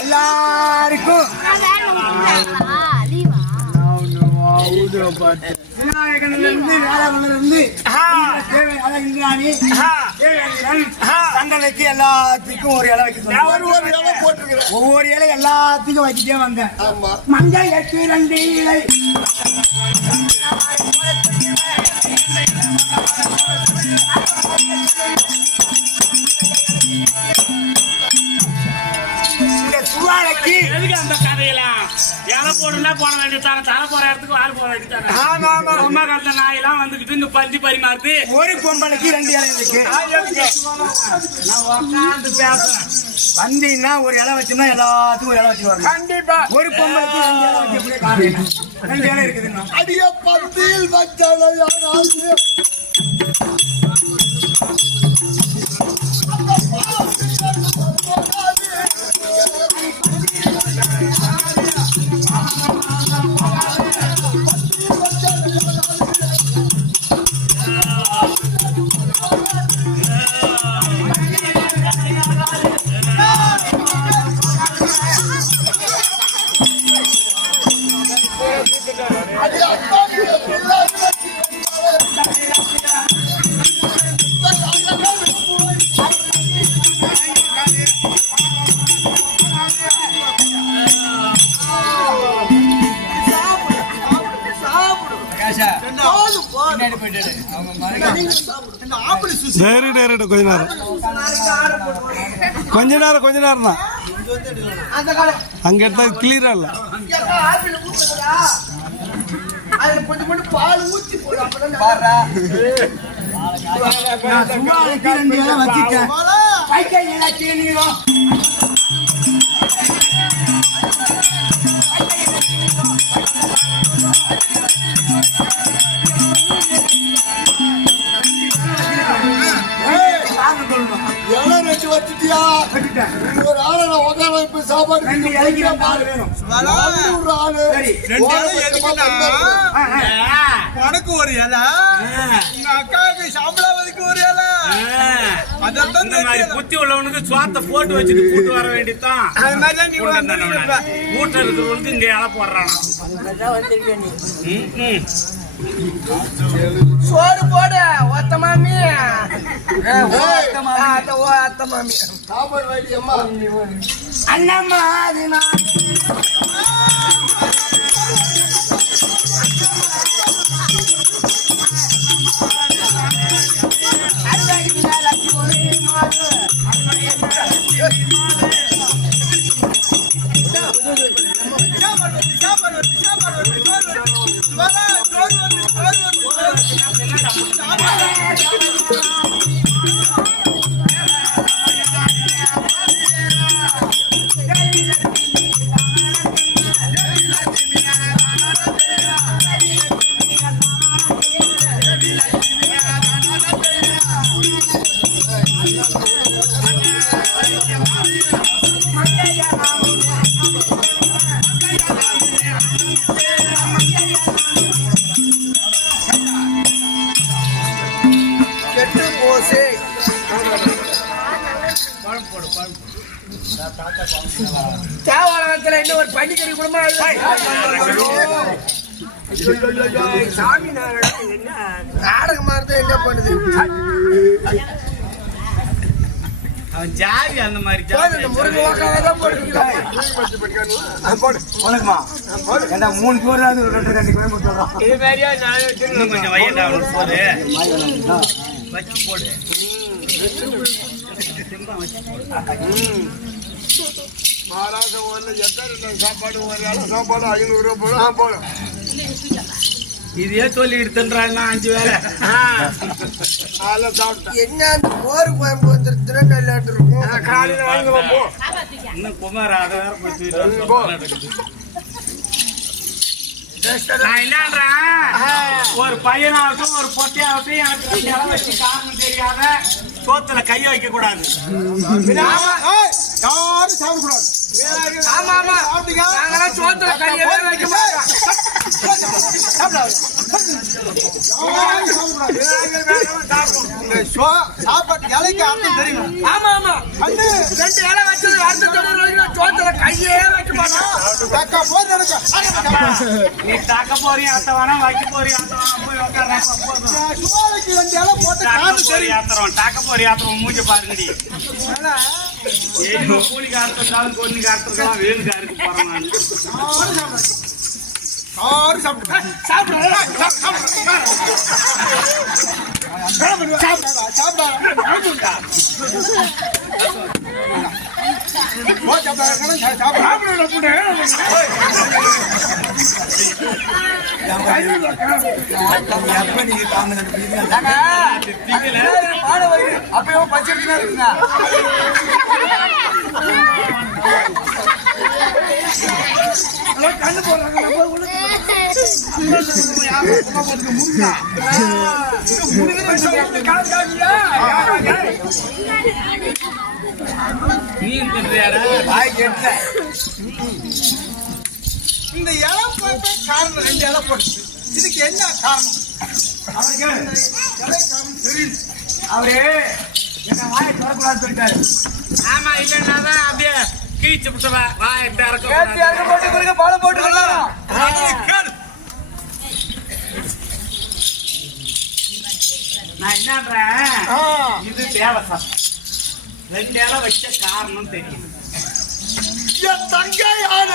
எல்லாருக்கும் தங்களுக்கு எல்லாத்துக்கும் ஒரு இலை வைக்க ஒவ்வொரு இலை எல்லாத்துக்கும் வச்சுட்டே வந்த மஞ்சள் 8 2 இலை சுவாலைக்கு எதுக்கு அந்த கதையெல்லாம் இலை போடுனா போன வேண்டியதான தலை போற இடத்துக்கு வாழ போற வேண்டியதான அம்மா காலத்துல நாயெல்லாம் வந்துகிட்டு இந்த பந்தி பரிமாறுது ஒரு பொம்பளைக்கு 2 இலை இருக்கு நான் உட்காந்து பேசுறேன் வந்தீங்கன்னா ஒரு இலை வச்சோம்னா எல்லாத்துக்கும் ஒரு இலை வச்சுருவாங்க கண்டிப்பா ஒரு பொம்பளைக்கு 2 இலை வைக்க 2 இலை இருக்குதுன்னா அடிய பந்தியில் வச்சாலும் கொஞ்ச நேரம் தான் அங்க எடுத்தா கிளியரா இல்ல பால் ஊத்தி வச்சுட்டியா ஒரு ஆளை நான் உட்கார வைப்ப சாப்பாடு உனக்கு ஒரு இலை உங்க அக்காவுக்கு சாம்பலாவதுக்கு ஒரு இலை அதான் மாதிரி புத்தி உள்ளவனுக்கு சுவாத்த போட்டு வச்சுட்டு கூட்டு வர வேண்டியதான் அது மாதிரிதான் நீ வீட்டுல இருக்கிறவனுக்கு இங்க இலை போடுறான் சோறு போடு ஒத்த மாமி ஒத்த மாமி சாப்பாடு வாங்கி அம்மா அண்ணம்மா தேவாலயத்துல இன்னும் ஒரு பண்டிகை குடும்பம் சாமி நாடகமா இருந்தா என்ன பண்ணுது? அவன் ஜாதி அந்த மாதிரி முருகன் வாக்காதான் போட்டுருக்காங்க. 3 பேர் இது மாதிரியா கொஞ்சம் வயண்டா வச்சு போடு சாப்பாடு 500 ரூபாய் போடும். இதே சொல்லி எடுத்துன்றாங்க 5 வேலை. என்ன அந்த போர் கோயம்பு வந்து திருநெல்லாட்டு இருக்கும். காலையில வாங்க போ. இன்னும் குமார் அதை வேற நான் இல்லன்றேன். ஒரு பையனாகட்டும் ஒரு பொட்டையாகட்டும் எனக்கு இடம் வச்சு காரணம் தெரியாத சோத்துல கைய வைக்க கூடாது. யாரும் சாப்பிடக்கூடாது. ஆமா ஆமா நாங்களாம் சோத்துல கையை வைக்க மாட்டோம். சாப்பாட்டு இலைக்கு அர்த்தம் தெரியும். ஆமா ஆமா 2 இலை வச்சது சோத்துல கையே வைக்க மாட்டோம். நீ தாக்க போறியா அத்த வேணா வைக்க போறியா அத்த வேணா போய் உட்கார தாக்க போறியா மூஞ்ச பாருங்கடி. கூலிக்கு அறுத்தாலும் கொன்னுக்கு அறுத்தாலும் வேலுக்கு அறுக்க போறேன் அப்பயோ பச்சிருக்கா இருக்குங்க. கண்ணு போடுறாங்க. இந்த இலை போட்ட காரணம் 2 இலை போட்டு இதுக்கு என்ன காரணம்? அவரு என்ன வாயை திறக்கூடாது சொல்லிட்டாரு. ஆமா இல்லைன்னாதான் அப்படியே கீச்சு விட்டுவா வாயை திறக்க பாலம் போட்டுக்கலாம். நான் என்னன்றேன் இது தேவை சார் 2 இலை வச்ச காரணம் தெரியும். தங்கையான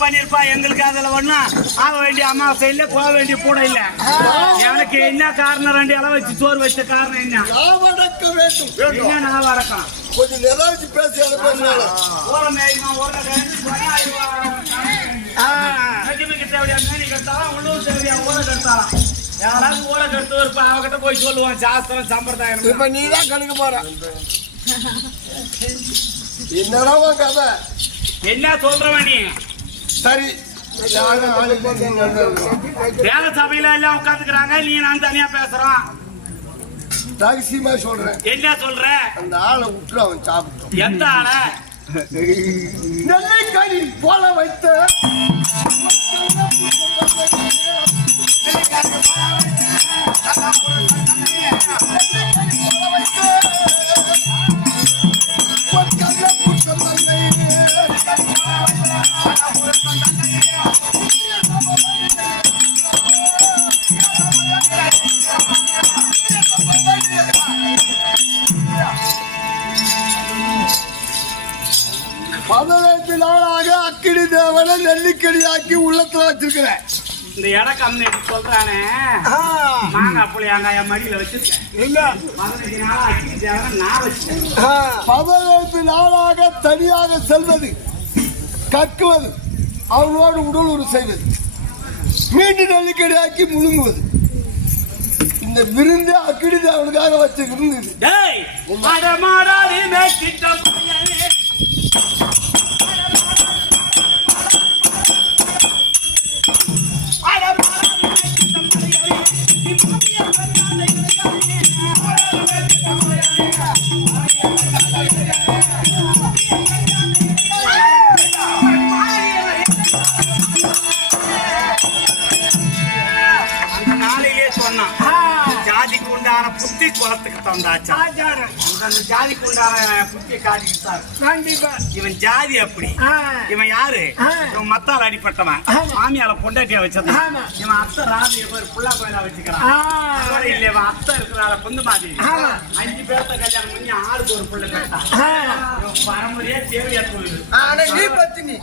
பண்ணிருப்பா எங்களுக்கு அதுல ஒண்ணா ஆக வேண்டிய அமாவாசை இல்ல போக வேண்டிய கூட இல்ல. எனக்கு என்ன காரணம் 2 இலை வச்சு சோறு வச்ச காரணம் என்ன? என்ன நான் வடக்கம் கொஞ்சம் நிறைய பேசி யாராவது ஓலை கருத்து இருப்பா அவகிட்ட போய் சொல்லுவான் சாஸ்திரம் சம்பிரதாயம். இப்ப நீதான் கணக்கு போற என்னடா கதை என்ன சொல்றவன் நீ? சரி வேலை சபையில எல்லாம் உட்காந்துக்கிறாங்க நீ நான் தனியா பேசுறான். ரகசியமா சொல்றேன். என்ன சொல்ற? அந்த ஆளை விட்டு அவன் சாப்பிட்டான். எந்த ஆளை? நெல்லைக்கனி போல வைத்த அக்கினி தேவனை நெல்லிக்கடியாக்கி உள்ளத்துல வச்சிருக்கிறேன். இந்த இடம் கம்மி சொல்றானே மாங்காய் புளியாங்காய மடியில வச்சிருக்கேன். 15 நாளா அக்கினி தேவனை நான் வச்சிருக்கேன். 15 நாளாக தனியாக செல்வது, கக்குவது, அவர்களோடு உடல் உரு செய்வது, மீண்டும் நெல்லிக்கடியாக்கி முழுங்குவது. இந்த விருந்து அக்கினி தேவனுக்காக வச்ச விருந்து. குலத்துக்கு தந்தாச்சா ஆச்சாரம் அந்த ஜாதிக்கு உண்டான புத்திய காட்டிக்கிட்டார். கண்டிப்பா. இவன் ஜாதி அப்படி. இவன் யாரு? இவன் மத்தால் அடிப்பட்டவன். மாமியால பொண்டாட்டியா வச்சது. இவன் அத்தை ராதிய பேர் புள்ளா கோயிலா வச்சுக்கிறான். இல்ல இவன் அத்தை இருக்கிறால பொந்து மாதிரி 5 பேர்த்த கல்யாணம் பண்ணி 6க்கு ஒரு புள்ள கேட்டான். பரம்பரையா தேவையா கோயில். நீ பத்தினி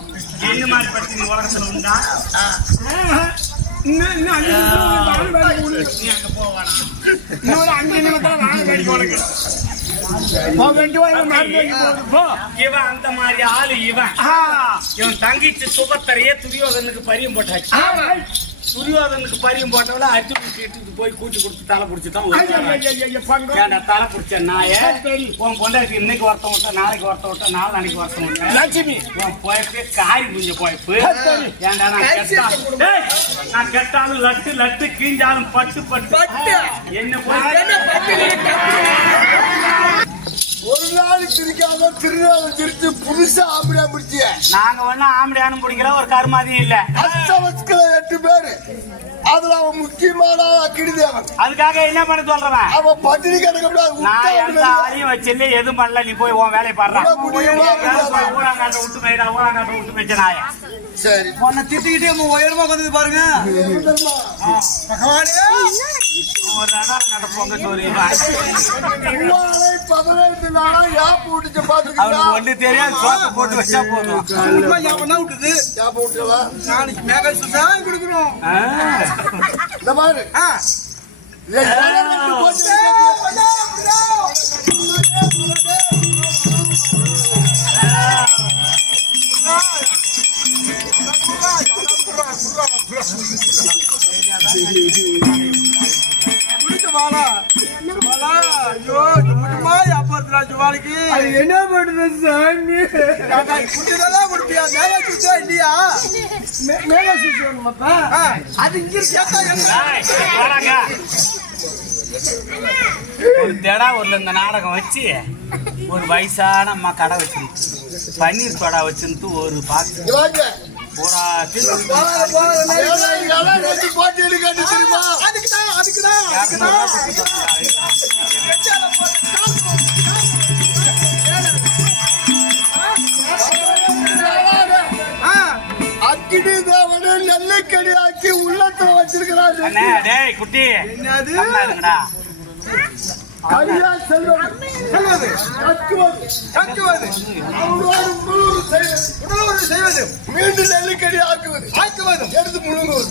என்ன மாதிரி பத்தினி உலகத்துல உண்டா? இன்னும் 5 நிமிஷம் நீ அங்க போவானா? இன்னொரு 5 நிமிஷம் நான் வேடி போறேன். இவன் அந்த மாதிரி ஆளு இவன். இவன் தங்கிச்சு சுபத்தரையே துரியோதனுக்கு பரியம் போட்டாச்சு. துரியோதனுக்கு பரியம் போட்டவள அர்ஜுனுக்கு போய் கூட்டி கொடுத்து தலை பிடிச்சிட்டான். தலை பிடிச்ச நாய உன் பொண்டாட்டி இன்னைக்கு ஒருத்தம் விட்ட, நாளைக்கு ஒருத்தம் விட்ட, நாளைக்கு ஒருத்தம் விட்ட. லட்சுமி உன் போய்ப்பு காரி குஞ்ச போய்ப்பு. ஏன்டா நான் கெட்டாலும் லட்டு லட்டு கீஞ்சாலும் பட்டு பட்டு என்ன ஒரு நாள் சிரிக்காம திருநாள் சிரிச்சு புதுசா ஆம்படியா பிடிச்சிய. நாங்க ஒன்னும் ஆம்படியானும் பிடிக்கல, ஒரு கருமாதியும் இல்ல. அஷ்டவஸ்கல 8 பேரு, அதுல அவன் முக்கியமான கிடிதேவன். அதுக்காக என்ன பண்ண சொல்றவன்? அவன் பட்டினி கிடக்க நான் எந்த ஆளையும் வச்சிருந்தே எதுவும் பண்ணல. நீ போய் உன் வேலையை பாடுறான். ஊராங்காட்ட விட்டு போயிடா, ஊராங்காட்ட விட்டு வச்ச நாய. சரி உன்னை திட்டிக்கிட்டே உயரமா வந்து பாருங்க. ஒரு இடம் நடப்போங்க சொல்லி அவனுக்கு ஒண்ணு தெரியாது. சோப்பு போட்டு வச்சா போதும். விட்டுது நாளைக்கு மேக சுதான் கொடுக்கணும். இந்த மாதிரி என்ன பண்றது சாமி? குட்டியா மேல சுத்தா இல்லையா? மேல சுத்தா அது இங்க ஒரு திடா ஊர்ல இந்த நாடகம் வச்சு ஒரு வயசான அம்மா கடை வச்சிருந்து பன்னீர் கடை வச்சுட்டு ஒரு பாத்து நெல்லைக்கடி ஆக்கி உள்ளத்துல வச்சிருக்கிறாரு. குட்டி என்னது? செய்வது மீண்டும் நெல்லுக்கடி ஆக்குவது எடுத்து முழுங்குவது.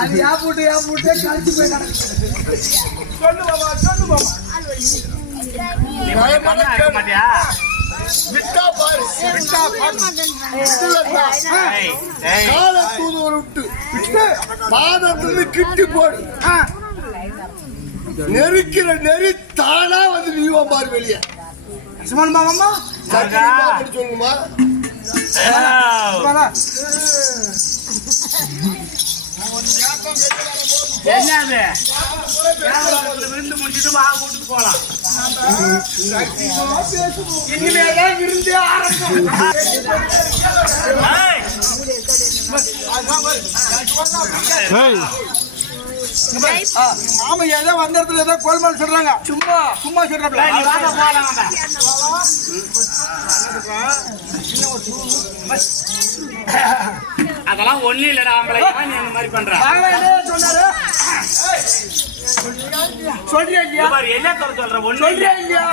அது யா போட்டு கழிச்சு போய் சொல்லு பாபா மாட்டியா? விட்டா பாரு கால தூது ஒரு விட்டு பாதத்துல கிட்டி போடு. நெருக்கிற நெறி தானா வந்து நீவா பாரு வெளியே. மாமா சொல்லுமா என்னது விருந்து முடிச்சுட்டு வா கூட்டுட்டு போலாம். இனிமேதான் விருந்தே ஆரம்பம். மாமா ஏதோ வந்த இடத்துல ஏதோ கோல்மால் சொல்றாங்க. சும்மா சொல்றாங்க. அதெல்லாம் ஒண்ணு இல்லடா ஆம்பளை, நீ அந்த மாதிரி பண்ற. சொல்றியா இல்லையா? என்ன சொல்ற ஒண்ணு இல்லையா?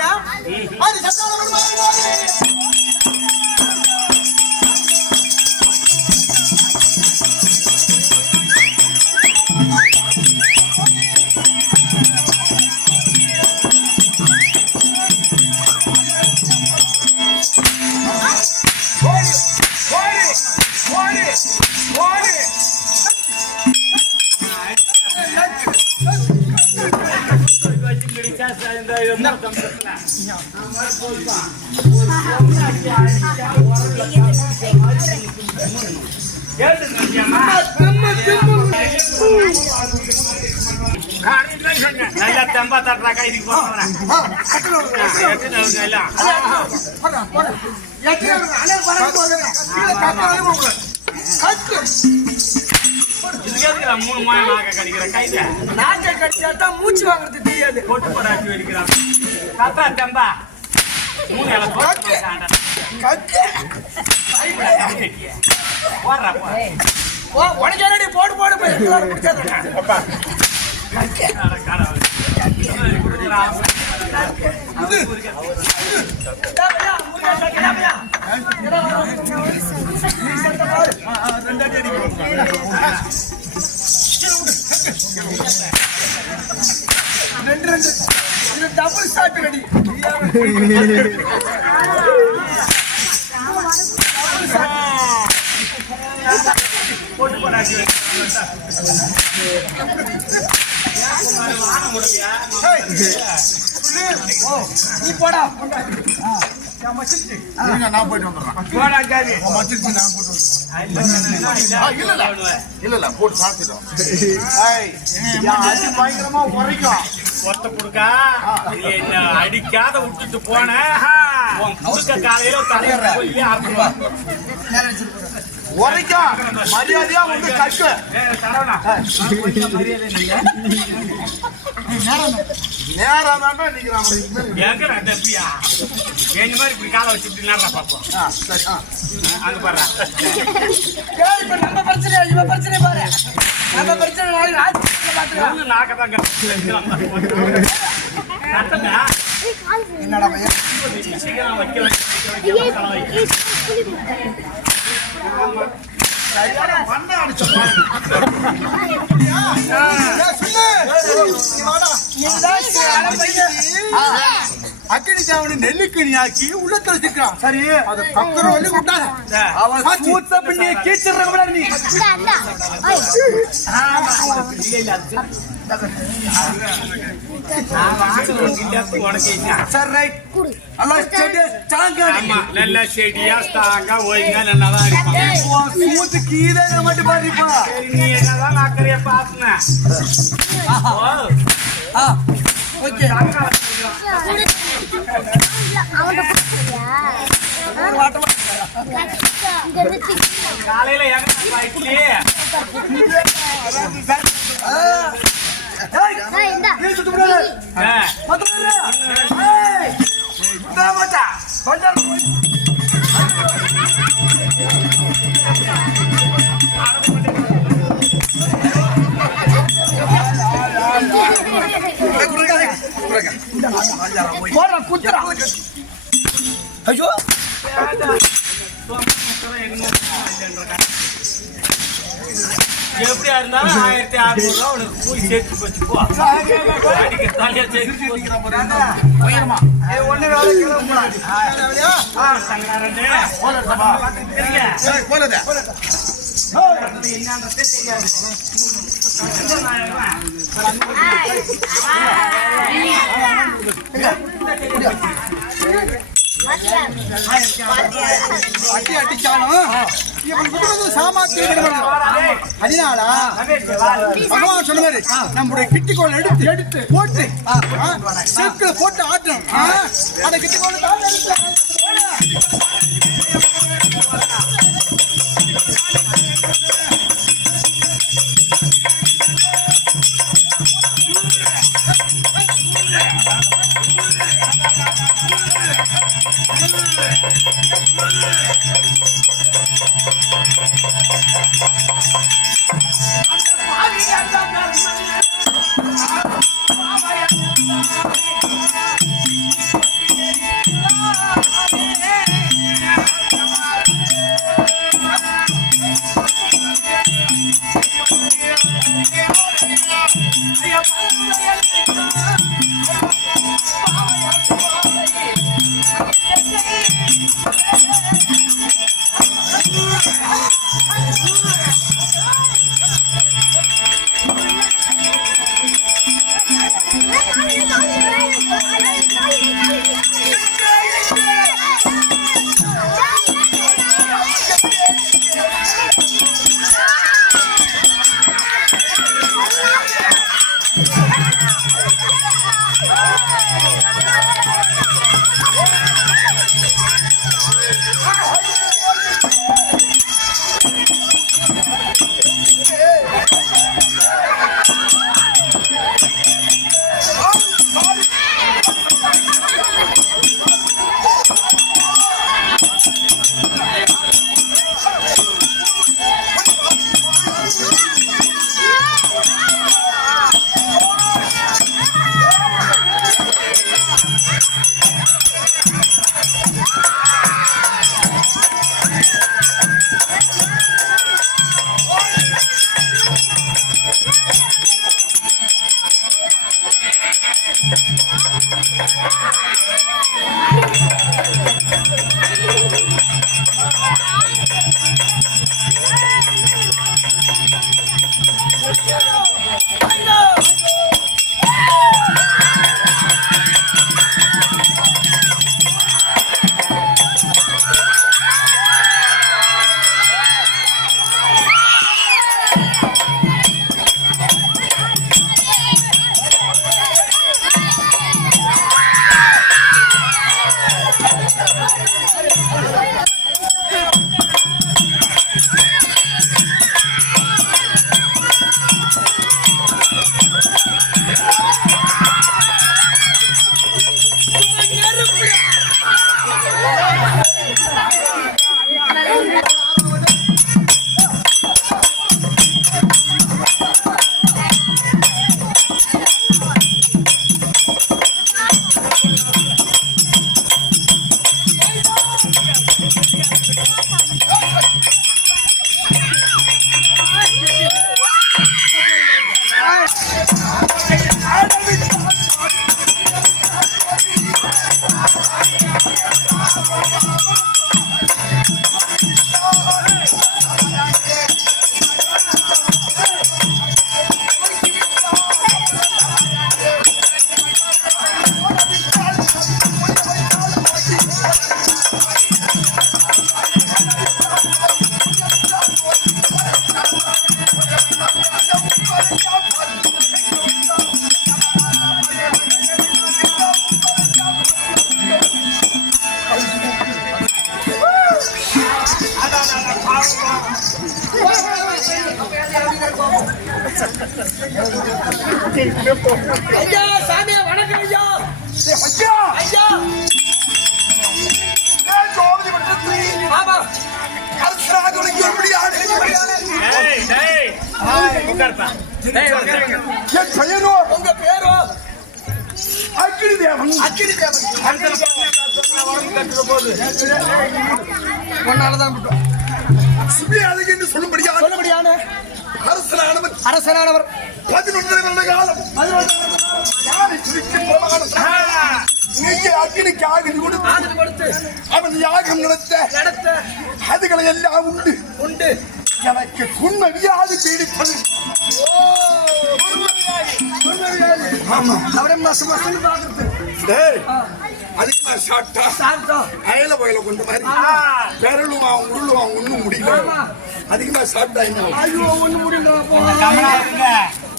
நல்லா தெம்பா தட்டுறாக்கா இதுக்கு போறேன் மூணு மாயம் நாக்க கடிக்கிற கைத நாக்க கடிச்சாதான் மூச்சு வாங்குறது தெரியாது. கொட்டு போடாச்சு வெடிக்கிறான் கத்தா தெம்பா மூணு போடுறா உனக்கு என்னடி போடு போடு போய் டபுள் ஷாட் ரெடி. போட்டு போடாச்சு நீ போடா நான் போயிட்டு வந்துடுறேன். இல்ல போட்டு சாப்பிட்டுட்டோம். பயங்கரமா உரைக்கும். ஒத்த குடுக்கா என்ன அடிக்காத விட்டுட்டு போன குடுக்க காலையில தலைவர் உரைக்கும் மரியாதையா வந்து கட்டு. நேரம் தான் எங்க தப்பியா எங்க மாதிரி இப்படி காலை வச்சுட்டு நேரா பார்ப்போம். அங்க பாரு இப்ப நம்ம பிரச்சனை இவ பிரச்சனை பாரு. நம்ம பிரச்சனை பாத்துக்கலாம். நாக்கதாங்க என்னடா பையன் சீக்கிரம் வைக்க அக்கடி சாவணி நெல்லுக்கணி ஆக்கி உள்ள தரிசிக்கிறான். சரி அதை கக்கற வழி விட்டாங்க. அவன் கூத்த பண்ணி கீச்சிடுறவங்கள நீ நல்ல செடியா ஸ்ட்ராங்கா ஒழுங்கா நல்லாதான் இருக்கும். கூத்துக்கு இதே மட்டும் பாருப்பா. நீ என்னதான் நாக்கறிய பாத்துன ஓகே காலையில எங்க ஐயோ எப்படியா இருந்தாலும் 1600 ரூபா உனக்கு போய் சேர்த்து போச்சு போ. அடிக்க தலையா சேர்த்து என்னன்றதே தெரியாது. அட்டி அட்டிச்சாலும் அதனால பகவான் சொன்ன மாதிரி நம்முடைய கிட்டிக்கோள் எடுத்து போட்டு சீக்கிர போட்டு ஆட்டணும். அந்த கிட்டிக்கோள் ஐயா சாமி வணக்கம் ஐயா. ஐயா ஐயா ஜோதி பட்டத்து ஆமா அரசராக எப்படி ஆடு என் பெயரோ உங்க பேரோ அக்கினி தேவன். அக்கினி தேவன். ஒன்னாலதான் என்று சொல்லும்படியான அரசனானவர் அரசனானவர் 11 வருட காலம் யாரை குறிக்கும் அக்கினிக்கு ஆகுதி கொடுத்து அவன் யாகம் நடத்த அதுகளை எல்லாம் உண்டு உண்டு. எனக்கு புண்ண வியாதி பீடித்தது. ஆமா அவரை மாசம் மாசம் பாக்குறது அதுக்கு நான் சாப்பிட்டா சாப்பிட்டா அயல வயல கொண்ட மாதிரி பெரலுவான் உருளுவான் ஒண்ணும் முடியல. அதிகமா சாப்பிட்டா என்ன ஐயோ ஒண்ணு முடியல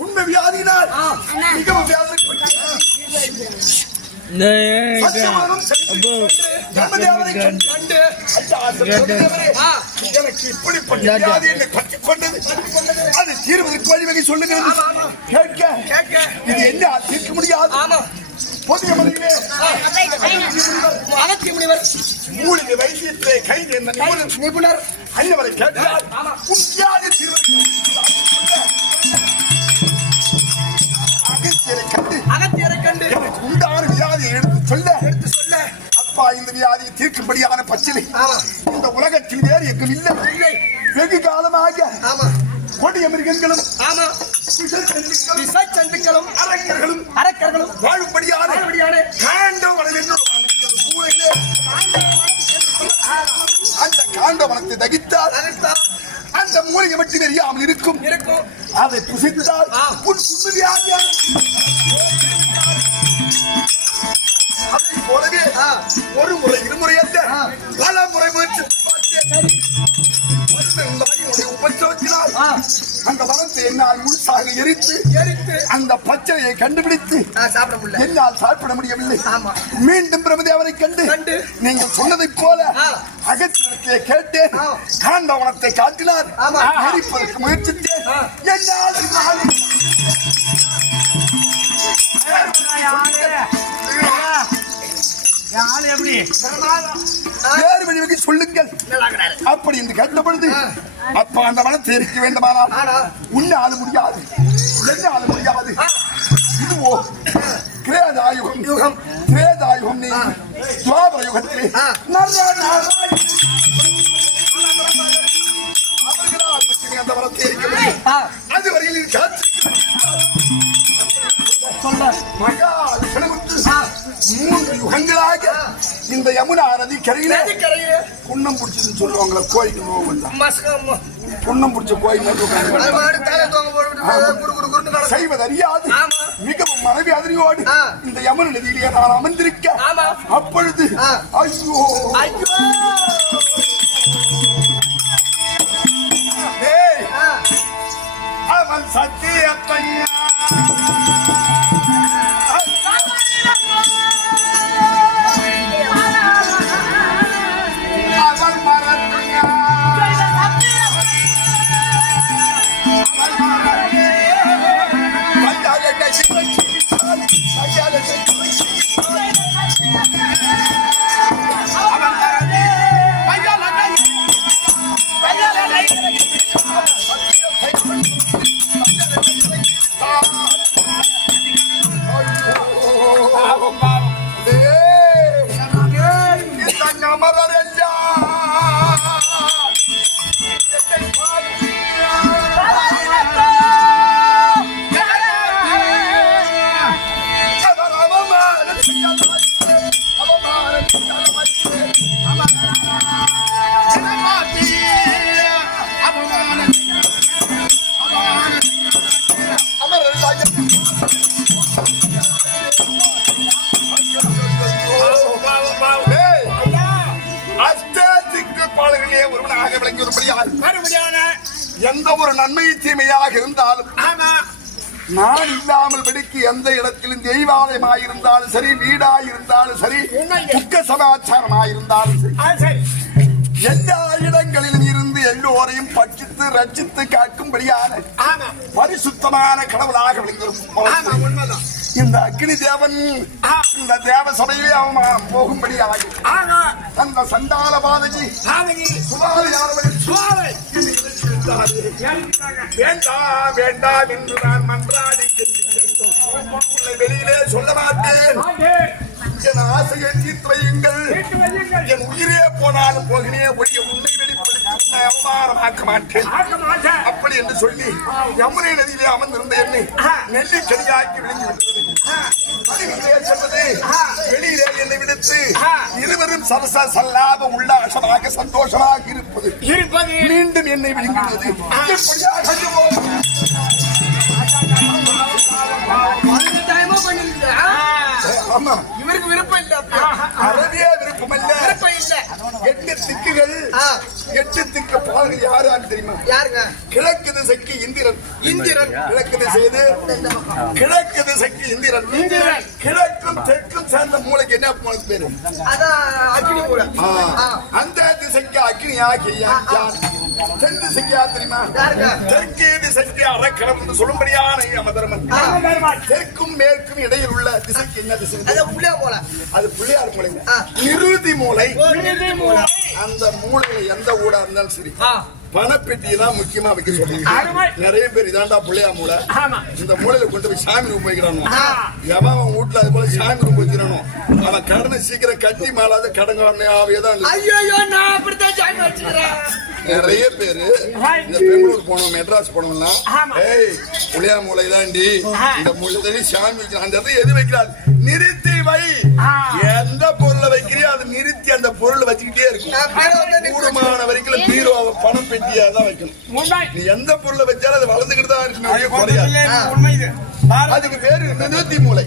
உண்மை வியாதியினால் மிகவும் வியாதி எனக்கு இப்படிப்பட்ட வியாதி என்னை பற்றிக் கொண்டது. அது தீர்வதற்கு வழிவகை சொல்லுகிறது. கேட்க இது என்ன தீர்க்க முடியாது. புதிய மனிதனே அகத்திய முனிவர் மூலிகை வைத்தியத்தை கை தேர்ந்த நிபுணர் அன்னவரை கேட்டால் உன் வியாதி அகத்தியரை கண்டு எனக்கு உண்டான வியாதியை எடுத்து சொல்ல அப்பா இந்த வியாதியை தீர்க்கும்படியான பச்சிலை இந்த உலகத்தில் வேறு எங்கும் இல்லை. வெகு காலமாக கொடிய மிருகங்களும் விசைச்சந்துக்களும் அரக்கர்களும் வாழும்படியான காண்டவனம் என்று அந்த காண்டவனத்தை தகித்தால் அந்த மூலிகை மட்டும் எரியாமல் இருக்கும். அதை புசித்தால் அதை போலவே ஒரு முறை இருமுறை அல்ல பல முறை முயற்சி உபச்சோத்தினால் அந்த மரத்தை என்னால் முழுசாக எரித்து அந்த பச்சையை கண்டுபிடித்து சாப்பிட முடியல. என்னால் சாப்பிட முடியவில்லை. ஆமா. மீண்டும் பிரம்மதேவரை கண்டு நீங்கள் சொன்னதைப் போல அகத்திலே கேட்டேன். காண்டவனத்தை காட்டினார். எரிப்பதற்கு முயற்சித்தேன். என்னால் வேறு வழிவகை சொல்லுங்கள் அப்படி என்று கேட்ட பொழுது அப்ப அந்த மனத்தை எரிக்க வேண்டுமானால் உன்னால் முடியாது, என்னால் முடியாது. இதுவோ கிரேதாயுகம் கிரேதாயுகம் நீ துவாபர யுகத்திலே அவர்களால் மட்டுமே அந்த மனத்தை எரிக்க வேண்டும். அதுவரையில் காற்று மூன்று யுகங்களாக இந்த யமுனா நதி கரையில குன்னம் பிடிச்சதுன்னு சொல்லுவாங்களா, கோயிலுக்கு நோவு வந்தா குன்னம் பிடிச்ச கோயில் செய்வதறியாது மிகவும் மனைவி அதிரியோடு இந்த யமுனா நதியிலே நான் அமர்ந்திருக்க அப்பொழுது ஐயோ அவன் சத்தியத்தையா எந்த ஒரு நன்மை தீமையாக இருந்தாலும் நான் இல்லாமல் வெடிக்கு எந்த இடத்திலும் தெய்வாலயமாயிருந்தாலும் சரி, வீடாயிருந்தாலும் சரி, துக்க சமாச்சாரமாயிருந்தாலும் சரி, எல்லா இடங்களிலும் இருந்து எல்லோரையும் பட்சித்து ரட்சித்து காக்கும்படியான பரிசுத்தமான கடவுளாக விளங்கியிருக்கும் இந்த அக்னி தேவன் இந்த தேவ சபையிலே அவன் போகும்படியாக அந்த சண்டால பாதகி வேண்டாம் வேண்டாம் என்று நான் மன்றாடி வெளியிலே சொல்ல மாட்டேன். என் ஆசையை தீர்த்து வையுங்கள். என் உயிரே போனாலும் போகினே ஒழிய உண்மை வெளிப்படுத்தி அவமானமாக்க மாட்டேன் அப்படி என்று சொல்லி யமுனை நதியிலே அமர்ந்திருந்த என்னை நெல்லி செடியாக்கி விளங்கிவிட்டது. வெளியிலே என்னை விடுத்து இருவரும் சரச சல்லாப உல்லாசமாக சந்தோஷமாக இருப்பது மீண்டும் என்னை விழுங்கினது. இவருக்கு விருப்பம் இல்ல, அறவே விருப்பம் இல்ல, எட்டு திக்குகள் எட்டு திக்கு பாருங்க யாரான்னு தெரியுமா? யாருங்க? கிழக்கு திசைக்கு இந்திரன். இந்திரன் கிழக்கு திசைது கிழக்கு திசைக்கு இந்திரன். கிழக்கும் தெற்கும் சேர்ந்த மூளைக்கு என்ன பேரு? அக்னி மூளை. அந்த திசைக்கு அக்னி ஆகிய தென் திசைக்கு யார் தெரியுமா? தெற்கே திசைக்கு அறக்கிழம் என்று சொல்லும்படியான யமதர்மன். தெற்கும் மேற்கும் இடையில் உள்ள திசைக்கு என்ன திசை? அது பிள்ளையார் மூளை. நிருதி மூளை. அந்த மூளையில எந்த ஊடா இருந்தாலும் சரி பணப்பெட்டியை தான் முக்கியமா வைக்க சொல்றீங்க. நிறைய பேர் இதாண்டா பிள்ளையா மூளை, இந்த மூளையில கொண்டு போய் சாமி ரூம் வைக்கிறானோ, எவன் அவன் வீட்டுல அது போல சாமி ரூம் வச்சிடனோ அவன் கடனை சீக்கிரம் கட்டி மாலாத கடங்காரனாவே தான். நிறைய பேரு இந்த பெங்களூர் போனோம், மெட்ராஸ் போனோம்லாம் புளியா மூளை தாண்டி இந்த மூளை சாமி வைக்கிறான். அந்த இடத்துல எது வைக்கிறாள்? நிறுத்தி வை. எந்த பொருளை வைக்கிறியோ அதை நிறுத்தி அந்த பொருளை வச்சுக்கிட்டே இருக்கும். கூடுமான வரைக்கும் பீரோவை பணம் பெட்டியா தான் வைக்கணும். நீ எந்த பொருளை வச்சாலும் அது வளர்ந்துகிட்டு தான் இருக்கணும். அதுக்கு பேரு நிறுத்தி மூளை.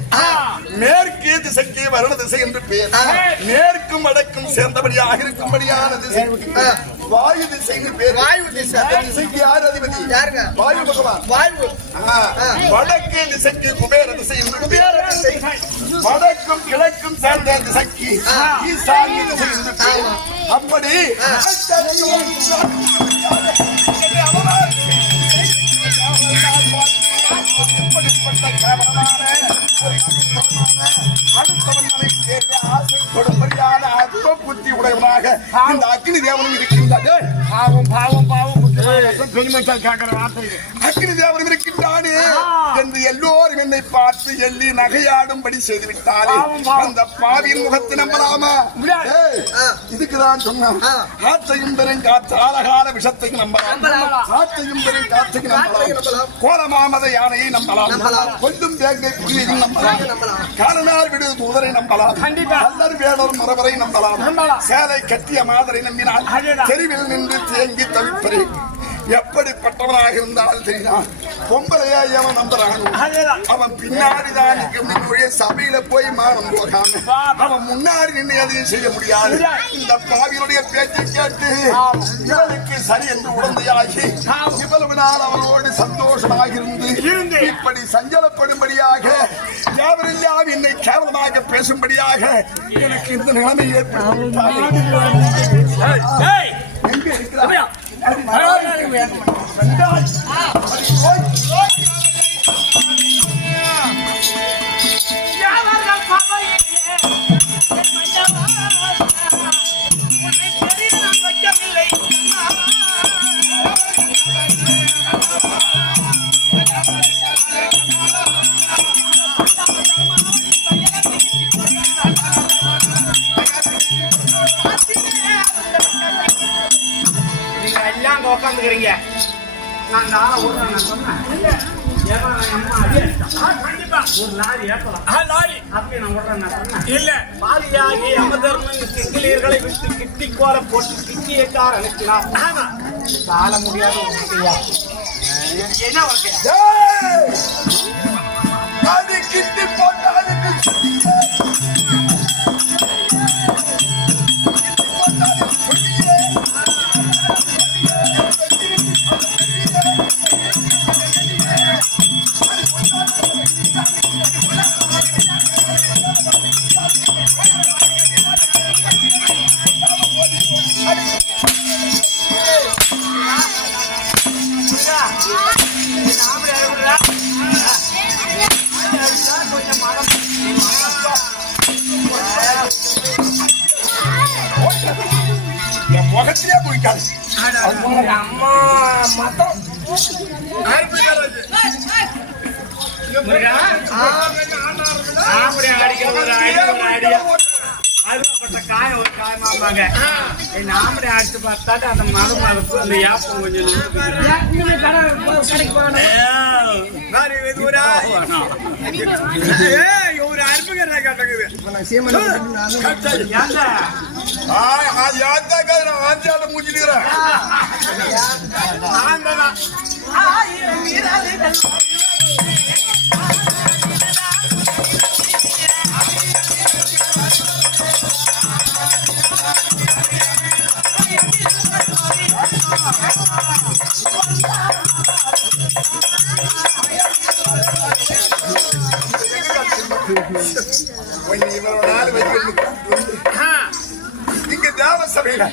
மேற்கு திசைக்கு வருண திசை என்று பெயர். மேற்கும் வடக்கும் சேர்ந்தபடியாக இருக்கும்படியான திசை வாயு திசைன்னு பேரு. வாயு திசை. திசைக்கு யார் அதிபதி? யாருங்க? வாயு பகவான். வாயு. வடக்கு திசைக்கு குபேர திசை என்று பேர். வடக்கும் கிழக்கும் சேர்ந்த திசைக்கு ஈசானிய திசை என்று பேர். அப்படி கொடுப்படியான அற்ப புத்தி உடையவனாக இந்த அக்னி தேவனும் இருக்கின்றது. பாவம் பாவம் பாவம் பெருமக்கள் கேட்கிற வார்த்தை இது. அக்னி தேவனும் இருக்கின்றானே என்று எல்லோரும் என்னை பார்த்து எள்ளி நகையாடும்படி செய்து விட்டாரே, அந்த பாவியின் முகத்தை நம்பலாமா? இதுக்குதான் சொன்னான், காற்றையும் பெரும் காற்று ஆழகால விஷத்தையும் நம்பலாம், காற்றையும் பெரும் காற்றையும் நம்பலாம், கோலமாமத யானையை நம்பலாம், கொல்லும் தேங்கை புலியையும் நம்பலாம், காலனார் விடு தூதரை நம்பலாம், அல்லர் வேடர் மரவரை நம்பலாம், சேலை கட்டிய மாதரை நம்பினால் தெருவில் நின்று தேங்கி தவிப்பதை எப்படிப்பட்டவனாக இருந்தாலும் தெரியுதான். பொம்பளையா அவன் நம்புறான், அவன் பின்னாடிதான் சபையில போய் மானம் போகாம அவன் முன்னாடி நின்று எதையும் செய்ய முடியாது. இந்த பாவியுடைய பேச்சை கேட்டு இவளுக்கு சரி என்று உடந்தையாகி இவ்வளவு நாள் அவனோடு சந்தோஷமாக இருந்து இப்படி சஞ்சலப்படும்படியாக யாவரெல்லாம் என்னை கேவலமாக பேசும்படியாக எனக்கு இந்த நிலைமை ஏற்படுத்தி எங்க இருக்கிறார்? உட்காந்துக்கிறீங்க. நான் ஆளை விடுறேன். நான் சொன்னேன் ஒரு லாரி ஏற்றலாம் அப்படி நான் விடுறேன். நான் சொன்னேன் இல்ல பாலியாகி அமதர்மன் கிங்கிலீர்களை விட்டு கிட்டி கோல போட்டு கிட்டியக்கார அனுப்பினார். சால முடியாத என்ன அது கிட்டி போட்டாலும் முகத்திலே குடிக்காது. அம்மா மத்தம் அறுபட்ட காயம் ஒரு காயமாங்க. நாமளே அடிச்சு பார்த்தாட்டு அந்த மருமகளுக்கு அந்த யாப்பம் கொஞ்சம் ஒரு அற்புதம் மூச்சிருக்கிறேன். இங்க தேவ சபையில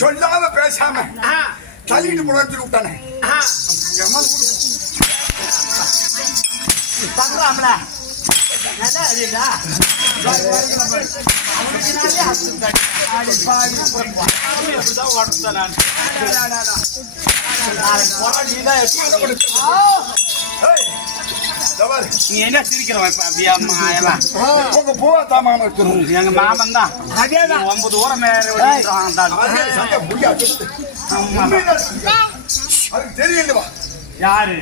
சொல்லாம பேசாம தள்ளிட்டு புலத்தில் விட்டானே பண்றாம்ல நல்லா அறியா நீ என்ன சிரிக்கிறவன் உங்க பூவா தாமாம எங்க மாமன் தான் 9 ஊரம் அதுக்கு தெரியலவா யாரு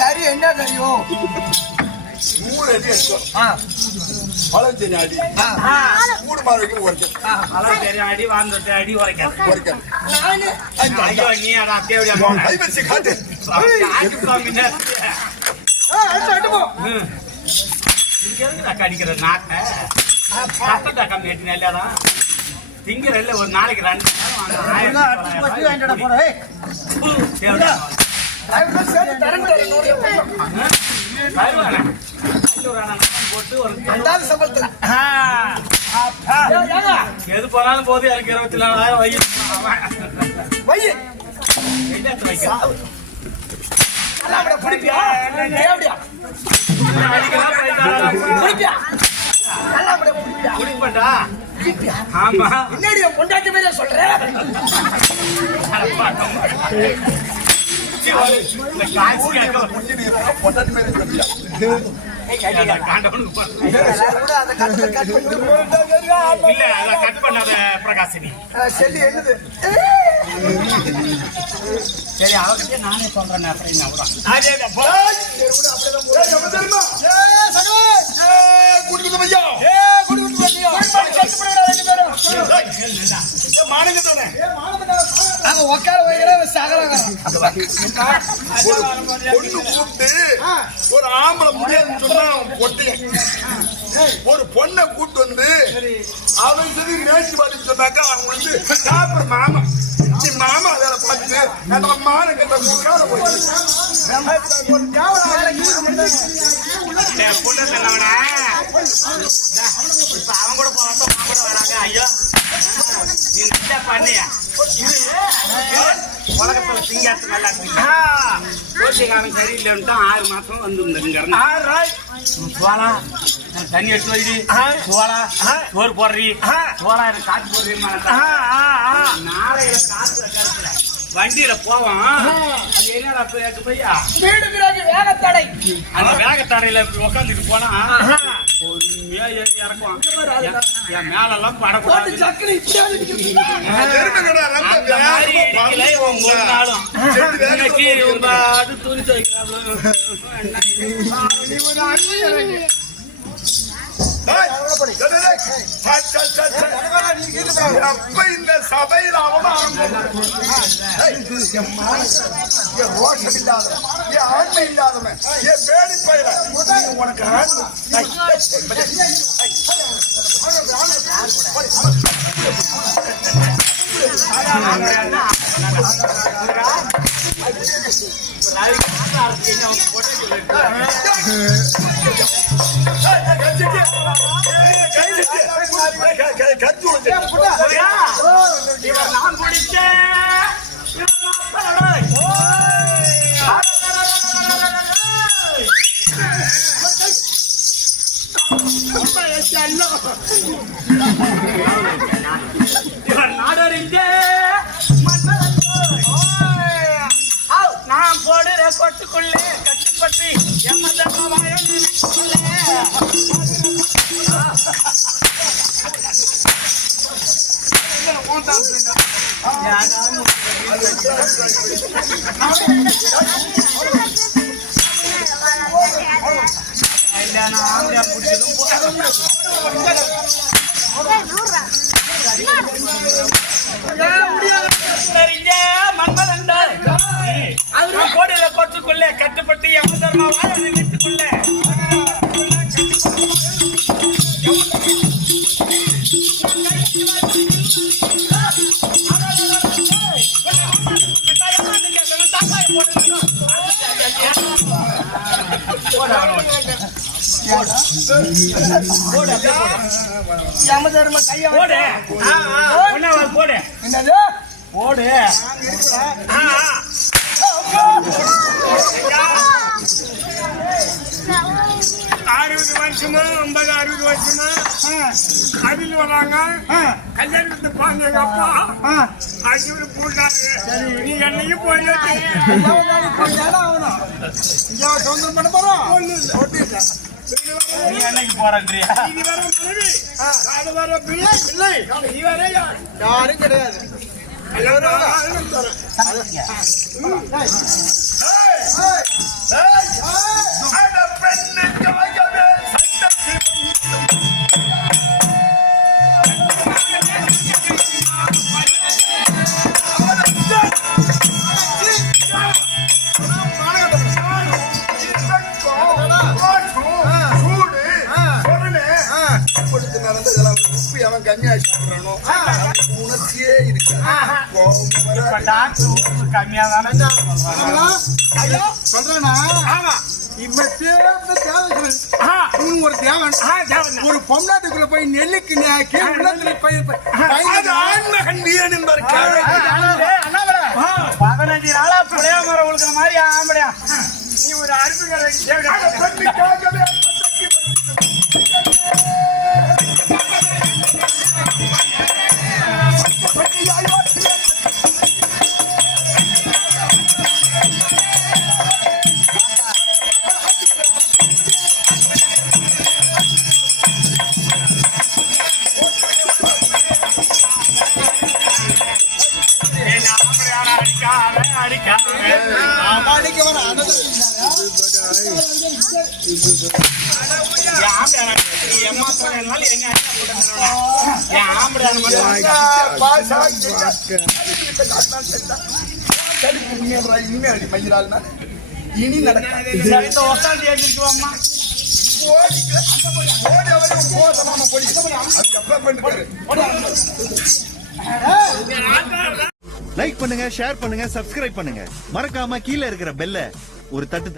சரி என்ன தெரியும் பழஞ்செடி அடி மூடு மாதம் பழஞ்செடி அடி வாழ்ந்துட்டு அடி உரைக்க உரைக்க நீ அதை அப்படியே காட்டு கடிக்கிற நாட்டை கம்மி எட்டு நெல்லாதான் திங்கிற இல்ல ஒரு நாளைக்கு 2 போட்டு ஒரு எது போனாலும் போது எனக்கு 24,000 குடிப்பட்டா ஆமா என்னடி பொண்டாட்டி மேல சொல்றேன் பொண்டாட்டி மேல கட் பண்ணாத பிரகாசினி செல்லி என்னது சரி அவகிட்டே நானே சொல்றேன் அப்படின்னு ஒரு ஆம்பளை முடியாதுன்னு சொன்னா ஒரு பொண்ணை கூட்டு வந்து அவன் சரி நேற்று பாடி சொன்னாக்கா அவங்க வந்து சாப்பிட மாமா மாமா வேலை பார்த்துட்டு நம்ம மாலை கட்ட முக்கால போய் இப்ப அவங்க கூட போக வராங்க ஐயோ நீ நல்லா பண்ணியா உலகத்துல சிங்காத்து நல்லா கோச்சிக்காரன் சரியில்லைன்ட்டு 6 மாசம் வந்துருந்துங்க சோளா தண்ணி எடுத்து வை சோளா சோறு போடுறீ சோளா எனக்கு காத்து போடுறீங்க நாளையில காத்துல வண்டியில போவோம் அது என்னடா பையா வேகத்தடை அந்த வேகத்தடையில உட்காந்துட்டு போனா பொறுமையா இறக்குவான் என் மேலெல்லாம் படக்கூடாது ஒரு நாளும் இன்னைக்கு அது துணி துவைக்கிறாங்க இந்த சபையில் அவமானம் ரோஷம் இல்லாத ஆண்மை இல்லாதவன் பேடி பயிர உனக்கு நான் குடிச்சேன் நாடறிஞ்ச நான் போடுற கொட்டுக்குள்ளே கட்டுப்பட்டு கோடியில கொட்டுக்குள்ளே கட்டுப்பட்டு யம தர்மா வாழ நினைத்துக்குள்ளே போடு என்னது போடு 60 வருஷமா 50-60 வருஷமா அதில் வராங்க கல்யாணத்துக்கு பாருங்க அப்பா அஞ்சு போட்டாரு நீ என்னையும் போயிட்டு சொந்தம் பண்ண போறோம் நீ என்னைக்கு போறன்றியா இது வர மனைவி அது வர பிள்ளை இல்லை நீ வர யாரும் கிடையாது அவன் கம்மியா சாப்பிடறானோ அவனுக்கு உணர்ச்சியே இருக்கு. கோபம் வராது. இப்ப டாக்டர் கம்மியா தானே ஐயோ சொல்றேன்னா இப்ப சேர்ந்த தேவர்கள் நீ ஒரு தேவன் ஒரு பொம்னாட்டுக்குள்ள போய் நெல்லுக்கு உள்ளத்துல போய் ஆண்மகன் வீரன் என்பார். 15 நாளா புளிய மரம் உழுக்கிற மாதிரி ஆம்படியா நீ ஒரு அருப்புக்காரன் இனி நடக்காது. லைக் பண்ணுங்க, ஷேர் பண்ணுங்க, சப்ஸ்கிரைப் பண்ணுங்க. மறக்காம கீழே இருக்கிற பெல்ல ஒரு தட்டு